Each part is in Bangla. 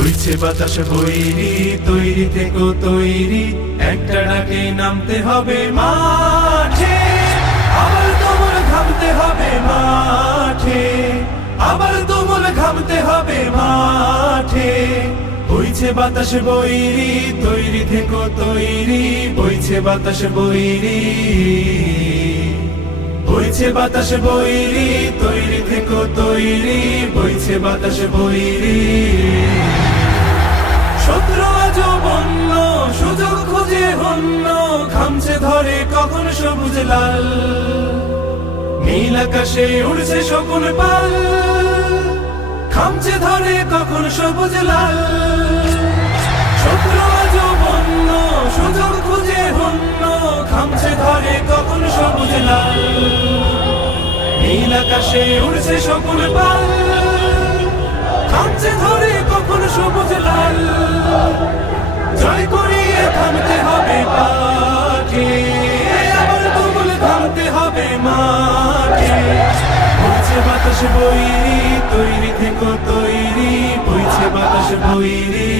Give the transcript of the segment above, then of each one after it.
বইছে বাতাস বৈরি, তৈরি থেকো তৈরি, একটা ডাকে নামতে হবে মাঠে, আবার তুমুল ঘামতে হবে মাঠে, আবার তুমুল ঘামতে হবে মাঠে। বইছে বাতাস বৈরি, তৈরি থেকো তৈরি, বইছে বাতাস বৈরি, বইছে বাতাস বৈরি, তৈরি থেকো তৈরি, বইছে বাতাস বৈরি। শত্রু আজও বন্য, সুযোগ খুঁজে হন্য, খামছে ধরে কখন সবুজ লাল, নীল আকাশে উড়ছে শকুন পাল, খামছে ধরে কখন সবুজ লাল। শত্রু আজও বন্য, সুযোগ খুঁজে হন্য, খামছে ধরে কখন সবুজ লাল, নীল আকাশে উড়ছে শকুন পাল, খামছে ধরে কখন সবুজ লাল। জয় করিয়ে থামতে হবে পাঠে, আবার তুমুল থামতে হবে মাঠে। বইছে বাতাস বৈরি, তৈরি থেকো তৈরি, বইছে বাতাস বৈরি,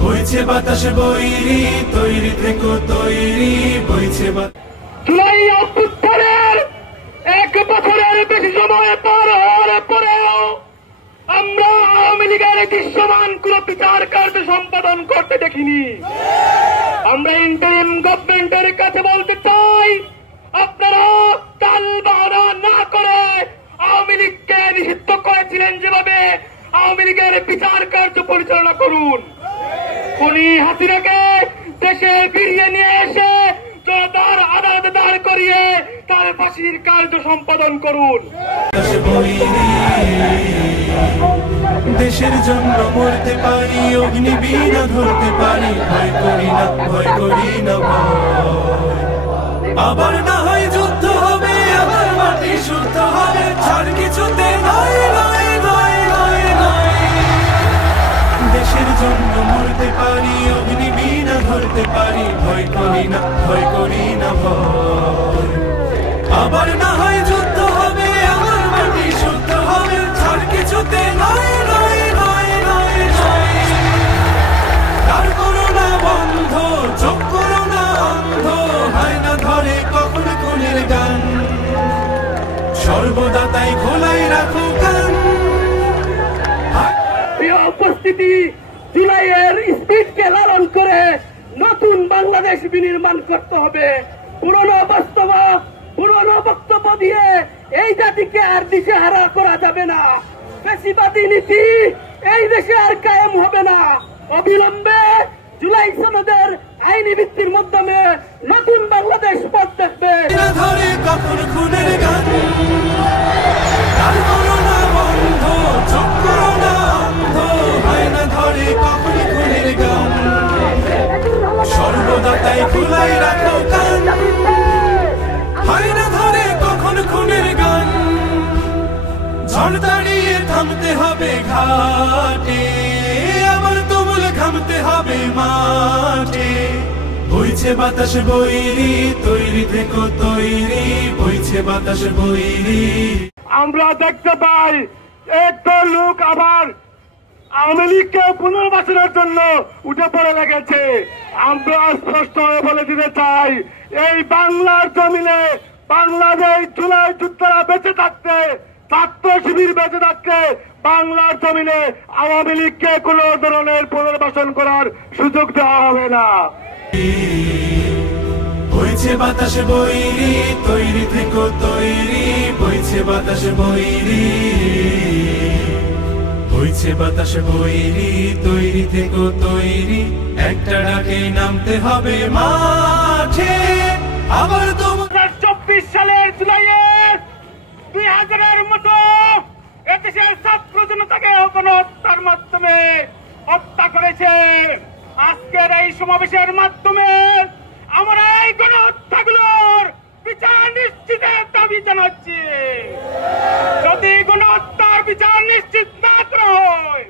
বইছে বাতাস বৈরি, তৈরি থেকো তৈরি, বইছে বাতাস। জুলাই অভ্যুত্থানের 1 বছরের বেশি সময় পার হওয়ার পরেও আমরা আওয়ামী লীগের দৃশ্যমান কোন বিচার কার্য সম্পাদন করতে দেখিনি। আমরা ইন্টারিম গভর্নমেন্টের কাছে বলতে চাই, আপনারা তাল বাহানা না করে আওয়ামী লীগকে নিষিদ্ধ করেছিলেন যেভাবে, আওয়ামী লীগের বিচার কার্য পরিচালনা করুন। খুনি হাসিনাকে দেশে ফিরিয়ে নিয়ে এসে জনতার আদালতে দাঁড় করিয়ে তার ফাঁসির কার্য সম্পাদন করুন। দেশের জন্য মরতে পারি, অগ্নিবীণা ধরতে পারি, ভয় করি না, ভয় করি না ভয়। আবার না হয় যুদ্ধ হবে, আবার মাটি শুদ্ধ হবে, ছাড় কিছুতে নয় নয় নয় নয় নয়। দেশের জন্য মরতে পারি, অগ্নিবীণা ধরতে পারি, ভয় করি না, ভয় করি না ভয়। আবার না হয় যুদ্ধ হবে, আবার মাটি শুদ্ধ হবে, ছাড় কিছুতে নয় নয় নয় নয় নয়। তার করো না বন্ধ, চোখ করো না অন্ধ, হয় না ধরে কখন খুনের গান, সর্বদা তাই খোলাই রাখো কান। প্রিয় উপস্থিতি, জুলাইয়ের স্পিডকে লালন করে নতুন বাংলাদেশ বিনির্মাণ করতে হবে। পুরনো বক্তব্য দিয়ে এই জাতিকে আর দিশেহারা করা যাবে না। ফ্যাসিবাদী নীতি এই দেশে আর কায়েম হবে না। অবিলম্বে জুলাই সনদের আইনি ভিত্তির মাধ্যমে নতুন বাংলাদেশ পথ দেখবে। ধরে কখন খুনের গান, তার করো না বন্ধ, চোখ করো না অন্ধ, হয় না ধরে কখন খুনের গান, সর্বদা তাই খোলাই রাখো কান। হয় না ধরে কখন খুনের গান, ঝড় দাঁড়িয়ে থামতে হবে ঘাটে, আবার তুমুল ঘামতে হবে মাঠে। বইছে বাতাস বৈরি, তৈরি থেকো তৈরি, বইছে বাতাস বৈরি। আমরা দেখতে পাই একটা লোক আবার আওয়ামী লীগকে পুনর্বাসনের জন্য উঠে পড়ে লেগেছে। আমরা স্পষ্ট হয়ে বলে দিতে চাই, এই বাংলার জমিনে বাংলাদেশ জুলাই যোদ্ধারা বেঁচে থাকতে, ছাত্র শিবির বেঁচে থাকতে বাংলার জমিনে আওয়ামী লীগকে কোন ধরনের পুনর্বাসন করার সুযোগ দেওয়া হবে না। বইছে বাতাস বৈরি, তৈরি থেকো তৈরি, বইছে বাতাস বৈরি, বইছে বাতাস বৈরি, তৈরি থেকো তৈরি, একটা ডাকে নামতে হবে মাঠে, আবার 2024 সালের জুলাইয়ের 2000-এর মতো এদেশের ছাত্র জনতাকে গণহত্যার মাধ্যমে হত্যা করেছে। আজকের এই সমাবেশের মাধ্যমে আমরা এই গণহত্যাগুলোর বিচার নিশ্চিতের দাবি জানাচ্ছি। যদি গণহত্যার বিচার নিশ্চিত না করা হয়,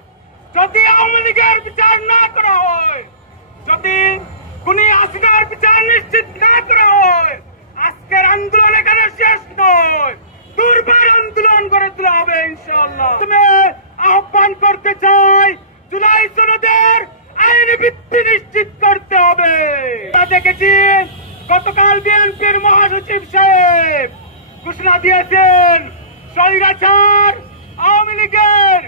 যদি আওয়ামী লীগের বিচার না করা হয়, যদি খুনি হাসিনার বিচার নিশ্চিত না করা হয়, আজকের আন্দোলন এখানে শেষ নয়, দুর্বার আন্দোলন করে তোলা হবে ইনশাআল্লাহ। তুমি আহ্বান করতে করতে চাই, জুলাই সনদের আইনি ভিত্তি নিশ্চিত করতে হবে। দেখেছি গতকাল বিএনপির মহাসচিব সাহেব ঘোষণা দিয়েছেন স্বৈরাচার আওয়ামী লীগের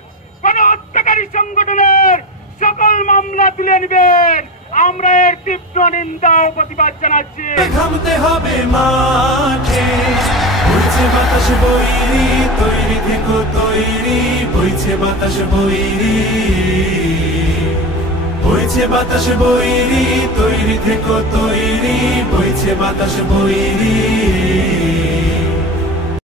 কোন হত্যাকারী সংগঠনের সকল মামলা তুলে নেবেন। আমরা এর তীব্র নিন্দা ও প্রতিবাদ জানাচ্ছি। থামতে হবে মাঠে, বইছে বাতাস বৈরি, তৈরি থেকো তৈরি, বইছে বাতাস বৈরি, বইছে বাতাস বৈরি, তৈরি থেকো তৈরি, বইছে বাতাস বৈরি।